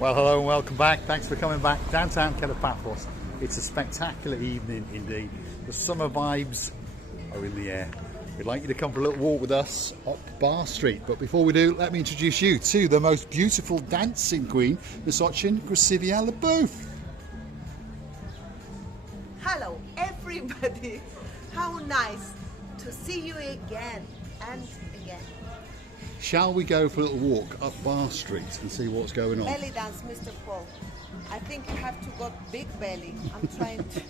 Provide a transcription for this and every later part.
Well, hello and welcome back. Thanks for coming back. Downtown Paphos. It's a spectacular evening indeed. The summer vibes are in the air. We'd like you to come for a little walk with us up Bar Street. But before we do, let me introduce you to the most beautiful dancing queen, Miss Ochin Gracivia LeBouf. Hello everybody. How nice to see you again and again. Shall we go for a little walk up Bar Street and see what's going on? Belly dance, Mr. Paul. I think you have to got big belly. I'm trying to.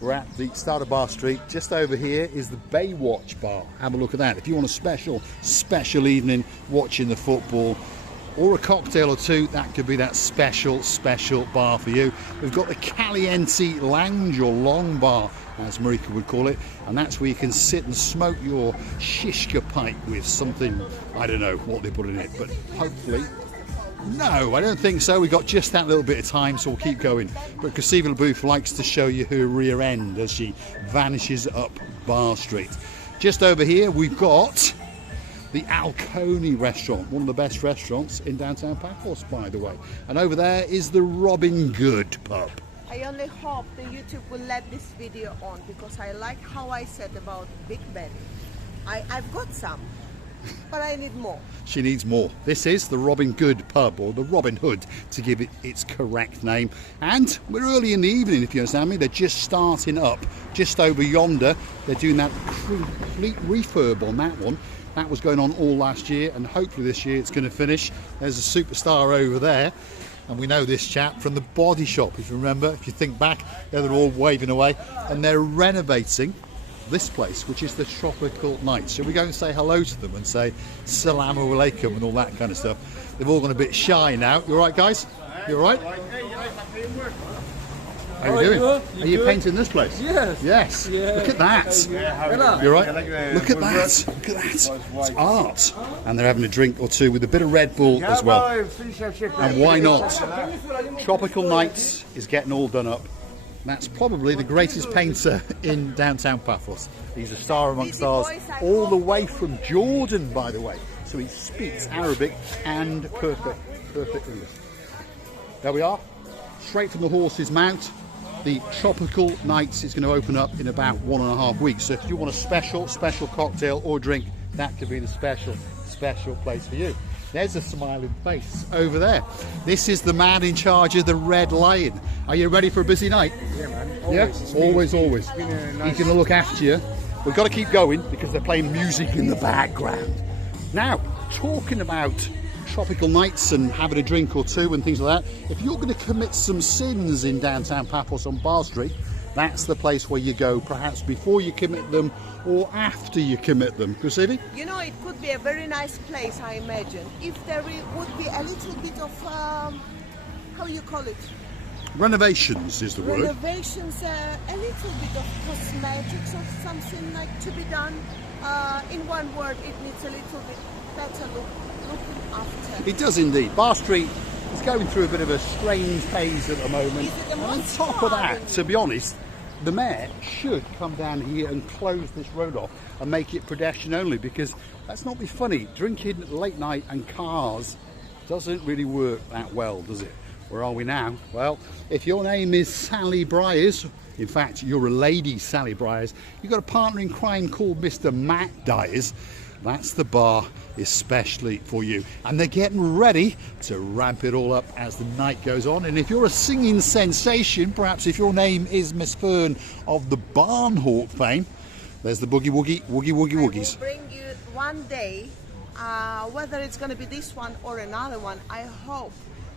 We're at the start of Bar Street. Just over here is the Baywatch Bar. Have a look at that. If you want a special evening watching the football or a cocktail or two, that could be that special bar for you. We've got the Caliente Lounge or Long Bar, as Marika would call it, and that's where you can sit and smoke your shishka pipe with something, I don't know what they put in it, but hopefully, no, I don't think so. We've got just that little bit of time, so we'll keep going. But Gracivia LeBouf likes to show you her rear end as she vanishes up Bar Street. Just over here, we've got the Alcone restaurant, one of the best restaurants in downtown Paphos, by the way. And over there is the Robin Good pub. I only hope that YouTube will let this video on because I like how I said about big belly. I've got some, but I need more. She needs more. This is the Robin Good pub, or the Robin Hood to give it its correct name. And we're early in the evening, if you understand me. They're just starting up just over yonder. They're doing that complete refurb on that one. That was going on all last year, and hopefully this year it's going to finish. There's a superstar over there. And we know this chap from the Body Shop, if you remember, if you think back, they're all waving away. And they're renovating this place, which is the Tropical Nights. So we go and say hello to them and say Salamu Alaikum and all that kind of stuff. They've all gone a bit shy now. You all right, guys? You all right? How are you doing? Are you painting this place? Yes. Yes. Yeah. Look at that. You're right. Look at that. Look at that. It's art. And they're having a drink or two with a bit of Red Bull as well. And why not? Tropical Nights is getting all done up. That's probably the greatest painter in downtown Paphos. He's a star amongst stars, all the way from Jordan, by the way. So he speaks Arabic and perfect English. There we are, straight from the horse's mouth. The Tropical Nights is going to open up in about 1.5 weeks. So if you want a special cocktail or drink, that could be the special place for you. There's a smiling face over there. This is the man in charge of the Red Lion. Are you ready for a busy night? Yeah, man. Always. Nice. He's going to look after you. We've got to keep going because they're playing music in the background. Now, talking about Tropical Nights and having a drink or two and things like that, if you're going to commit some sins in downtown Paphos on Bar Street, that's the place where you go, perhaps before you commit them or after you commit them. Gracivia? You know, it could be a very nice place, I imagine, if there would be a little bit of, how you call it? Renovations is the word. Renovations, a little bit of cosmetics or something like to be done. In one word, it needs a little bit better looking after. It does indeed. Bar Street is going through a bit of a strange phase at the moment. Is it the And on most top of that, fun? to be honest, the mayor should come down here and close this road off and make it pedestrian only, because let's not be funny, drinking late night and cars doesn't really work that well, does it? Where are we now? Well, if your name is Sally Briers, in fact you're a lady Sally Briers, you've got a partner in crime called Mr. Matt Dyers, that's the bar especially for you. And they're getting ready to ramp it all up as the night goes on. And if you're a singing sensation, perhaps if your name is Miss Fern of the Barnhawk fame, there's the Boogie Woogies. I will bring you one day, whether it's going to be this one or another one. I hope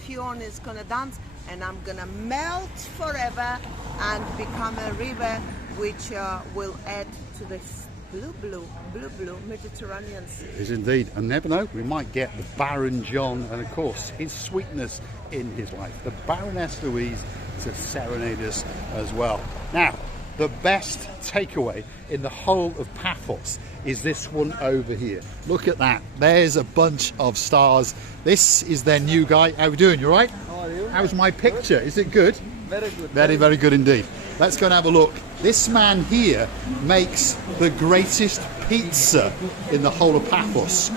Fiona is going to dance and I'm going to melt forever and become a river, which will add to this blue Mediterranean Sea. Is indeed, and never know, we might get the Baron John and of course his sweetness in his life, the Baroness Louise, to serenade us as well. Now, the best takeaway in the whole of Paphos is this one over here. Look at that, there's a bunch of stars. This is their new guy. How are we doing? You all right? How are you? How's my picture? Is it good? Very good. Very good indeed. Let's go and have a look. This man here makes the greatest pizza in the whole of Paphos.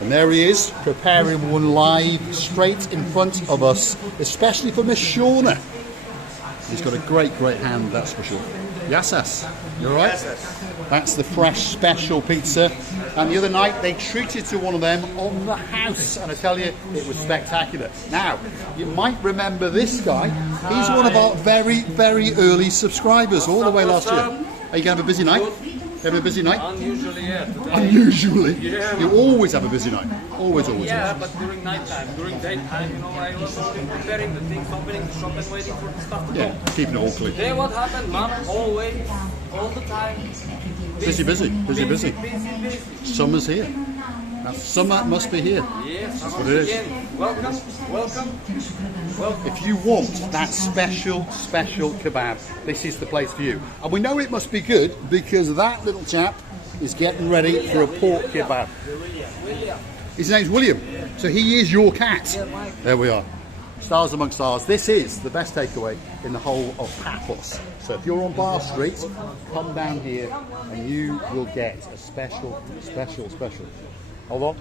And there he is, preparing one live straight in front of us, especially for Miss Shauna. He's got a great hand, that's for sure. Yes, you all right? Yes. That's the fresh special pizza. And the other night they treated to one of them on the house, and I tell you, it was spectacular. Now, you might remember this guy. He's one of our very, very early subscribers, all the way last year. Are you going to have a busy night? Have a busy night? Unusually, yeah. Today. Unusually? Yeah. You always have a busy night. Always. Yeah, but during night time, during daytime, you know, I was only preparing the things, opening the shop and waiting for the stuff to Yeah, go. keeping it all clean. Today what happened, Mom? Always, all the time. Busy. Summer's here. Now, summer must be here. Yes, That's what it is. again. Welcome. If you want that special kebab, this is the place for you. And we know it must be good because that little chap is getting ready for a pork kebab. His name's William. So he is your cat. There we are. Stars among stars. This is the best takeaway in the whole of Paphos. So if you're on Bar Street, come down here and you will get a special. Hold on.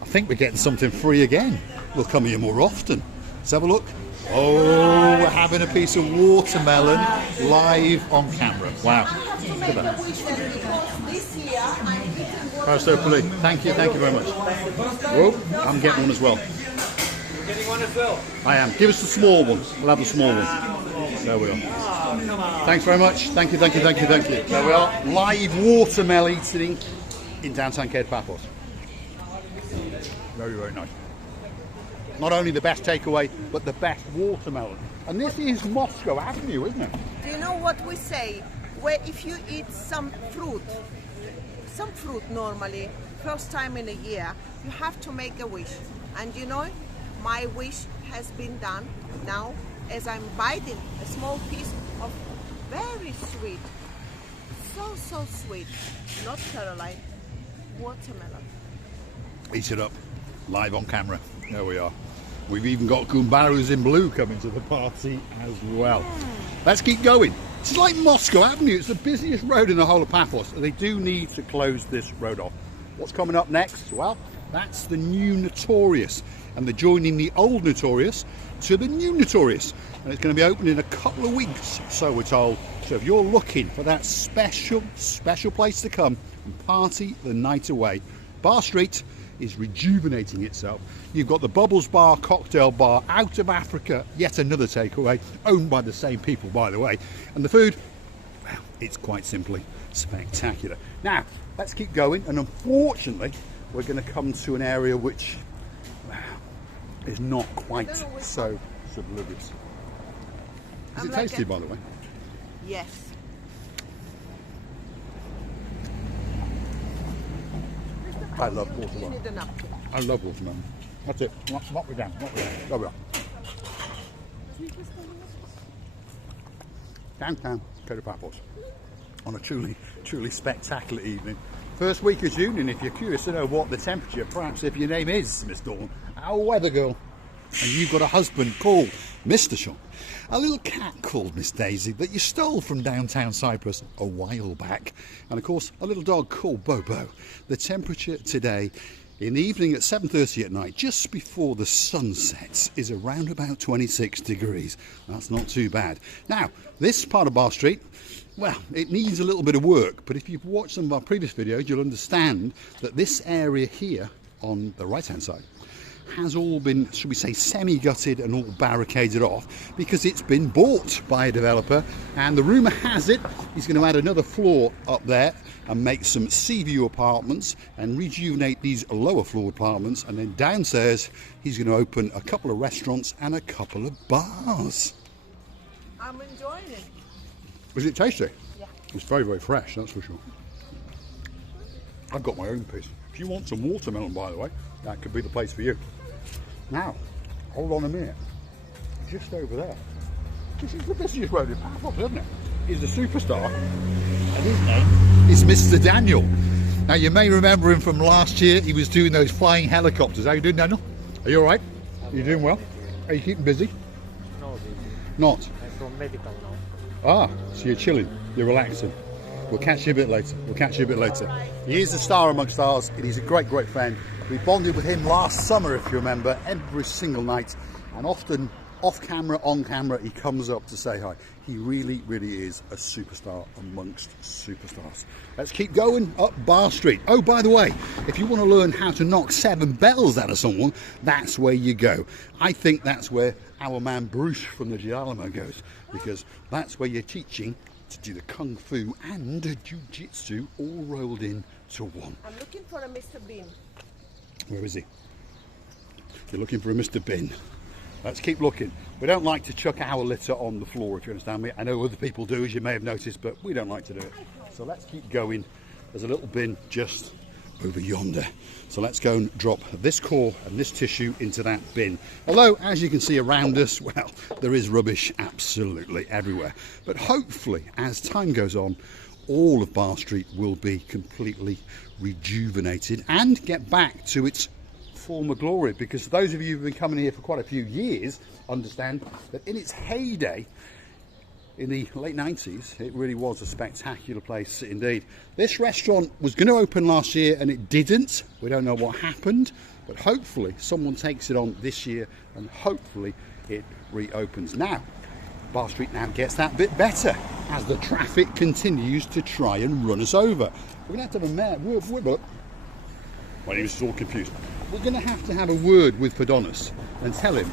I think we're getting something free again. We'll come here more often. Let's have a look. Oh, we're having a piece of watermelon live on camera. Wow. Look at that. Thank you very much. Whoa, I'm getting one as well. You're getting one as well. I am. Give us the small one. We'll have the small one. There we are. Thanks very much. Thank you. There we are. Live watermelon eating in downtown Cape Paphos. Very, very nice. Not only the best takeaway, but the best watermelon. And this is Moscow Avenue, isn't it? Do you know what we say? Where if you eat some fruit normally, first time in a year, you have to make a wish. And you know, my wish has been done now as I'm biting a small piece of very sweet, so sweet, not Caroline, watermelon. Eat it up, live on camera. There we are. We've even got Goombaroos in blue coming to the party as well. Let's keep going. It's like Moscow Avenue. It's the busiest road in the whole of Paphos. They do need to close this road off. What's coming up next? Well, that's the new Notorious. And they're joining the old Notorious to the new Notorious. And it's going to be open in a couple of weeks, so we're told. So if you're looking for that special place to come and party the night away, Bar Street is rejuvenating itself. You've got the Bubbles Bar, cocktail bar, out of Africa, yet another takeaway, owned by the same people, by the way. And the food, well, it's quite simply spectacular. Now, let's keep going, and unfortunately, we're going to come to an area which, well, is not quite so sublimious. Is it tasty, by the way? Yes. I love watermelon. You need a napkin. I love watermelon. That's it. Knock me down. There we are. Downtown Cape Paphos on a truly spectacular evening. First week of June, and if you're curious to know what the temperature, perhaps if your name is Miss Dawn, our weather girl, and you've got a husband called Mr. Sean, a little cat called Miss Daisy that you stole from downtown Cyprus a while back, and of course a little dog called Bobo. The temperature today in the evening at 7:30 at night, just before the sun sets, is around about 26 degrees. That's not too bad. Now, this part of Bar Street, well, it needs a little bit of work, but if you've watched some of our previous videos, you'll understand that this area here on the right hand side has all been, should we say, semi-gutted and all barricaded off because it's been bought by a developer, and the rumour has it he's going to add another floor up there and make some sea view apartments and rejuvenate these lower floor apartments, and then downstairs he's going to open a couple of restaurants and a couple of bars. I'm enjoying it. Was it tasty? Yeah. It's very, very fresh, that's for sure. I've got my own piece. If you want some watermelon, by the way, that could be the place for you. Now, hold on a minute. Just over there. This is the busiest road in Paphos, isn't it? He's the superstar, and his name is Mr. Daniel. Now, you may remember him from last year. He was doing those flying helicopters. How are you doing, Daniel? Are you all right? Are you doing well? Are you keeping busy? No, busy. Not? I'm from medical now. Ah, so you're chilling, you're relaxing. We'll catch you a bit later. We'll catch you a bit later. He is a star amongst stars. He's a great, great friend. We bonded with him last summer, if you remember, every single night. And often, off camera, on camera, he comes up to say hi. He really, really is a superstar amongst superstars. Let's keep going up Bar Street. Oh, by the way, if you want to learn how to knock 7 bells out of someone, that's where you go. I think that's where our man Bruce from the Gialamo goes, because that's where you're teaching to do the Kung Fu and Jiu-Jitsu all rolled in to one. I'm looking for a Mr. Bean. Where is he? You're looking for a Mr. Bin. Let's keep looking. We don't like to chuck our litter on the floor, if you understand me. I know other people do, as you may have noticed, but we don't like to do it. So let's keep going. There's a little bin just over yonder. So let's go and drop this core and this tissue into that bin. Although, as you can see around us, well, there is rubbish absolutely everywhere. But hopefully, as time goes on, all of Bar Street will be completely rejuvenated and get back to its former glory, because those of you who've been coming here for quite a few years understand that in its heyday in the late 90s it really was a spectacular place indeed. This restaurant was going to open last year and it didn't. We don't know what happened, but hopefully someone takes it on this year and hopefully it reopens. Now Bar Street now gets that bit better as the traffic continues to try and run us over. We're going to have a my name is all confused. We're going to have a word with Padonis and tell him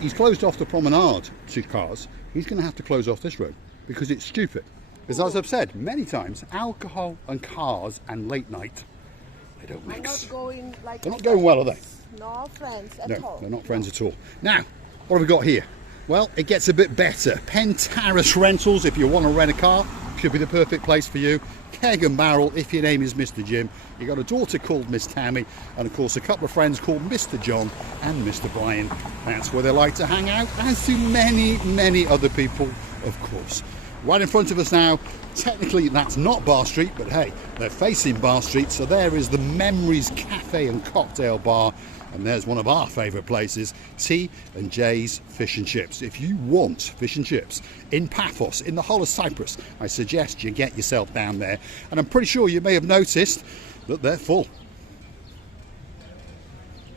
he's closed off the promenade to cars. He's going to have to close off this road because it's stupid. Because as I've said many times, alcohol and cars and late night, they don't mix. Not going like they're not going well, are they? No friends at all. No, they're not friends at all. Now, what have we got here? Well, it gets a bit better. Pentaris Rentals, if you want to rent a car, should be the perfect place for you. Keg and Barrel, if your name is Mr. Jim. You've got a daughter called Miss Tammy, and of course a couple of friends called Mr. John and Mr. Brian. That's where they like to hang out, as do many, many other people, of course. Right in front of us now, technically that's not Bar Street, but hey, they're facing Bar Street, so there is the Memories Cafe and Cocktail Bar. And there's one of our favourite places, T&J's Fish and Chips. If you want fish and chips in Paphos, in the whole of Cyprus, I suggest you get yourself down there. And I'm pretty sure you may have noticed that they're full.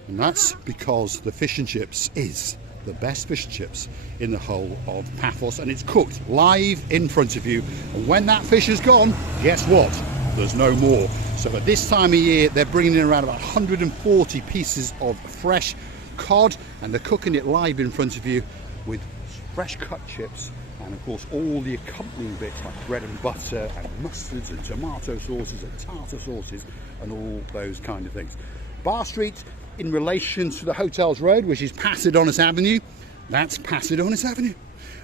And that's because the fish and chips is the best fish and chips in the whole of Paphos. And it's cooked live in front of you. And when that fish is gone, guess what? There's no more. So at this time of year, they're bringing in around about 140 pieces of fresh cod, and they're cooking it live in front of you with fresh cut chips, and of course all the accompanying bits like bread and butter and mustards and tomato sauces and tartar sauces and all those kind of things. Bar Street, in relation to the Hotels Road, which is Passidonis Avenue, that's Passidonis Avenue,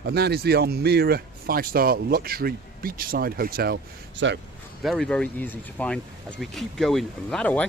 and that is the Almira 5-star luxury beachside hotel. So very, very easy to find. As we keep going that way,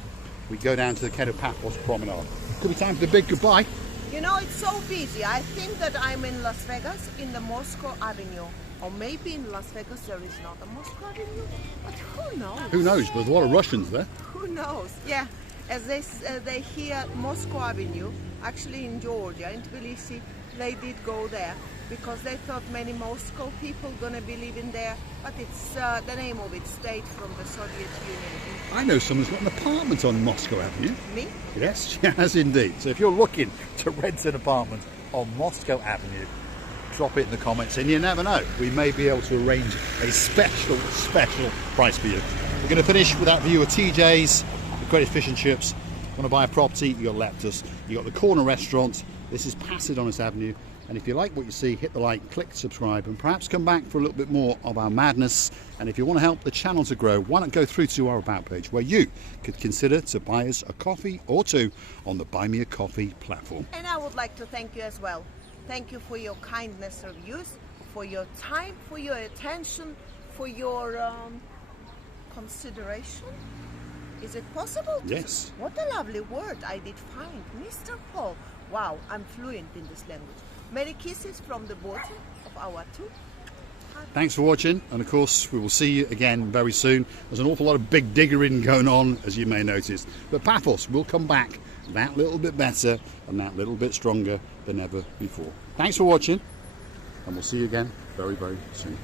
we go down to the Ked of Paphos Promenade. Could be time for the big goodbye. You know, it's so busy. I think that I'm in Las Vegas in the Moscow Avenue. Or maybe in Las Vegas there is not a Moscow Avenue. But who knows? Who knows? There's a lot of Russians there. Who knows? Yeah. As they hear Moscow Avenue, actually in Georgia, in Tbilisi, they did go there because they thought many Moscow people gonna be living there, but it's the name of it stayed from the Soviet Union. I know someone's got an apartment on Moscow Avenue. Me? Yes, she has indeed. So if you're looking to rent an apartment on Moscow Avenue, drop it in the comments, and you never know, we may be able to arrange a special price for you. We're going to finish with that view of TJ's, the greatest fish and chips. Want to buy a property, you got Leptus, you got the corner restaurant. This is Passidonis Avenue. And if you like what you see, hit the like, click subscribe, and perhaps come back for a little bit more of our madness. And if you want to help the channel to grow, why not go through to our About page, where you could consider to buy us a coffee or two on the Buy Me a Coffee platform. And I would like to thank you as well. Thank you for your kindness reviews, for your time, for your attention, for your consideration. Is it possible? Yes. What a lovely word I did find. Mr. Paul. Wow, I'm fluent in this language. Many kisses from the bottom of our two. Thanks for watching, and of course we will see you again very soon. There's an awful lot of big diggering going on, as you may notice, but Paphos will come back that little bit better and that little bit stronger than ever before. Thanks for watching, and we'll see you again very, very soon.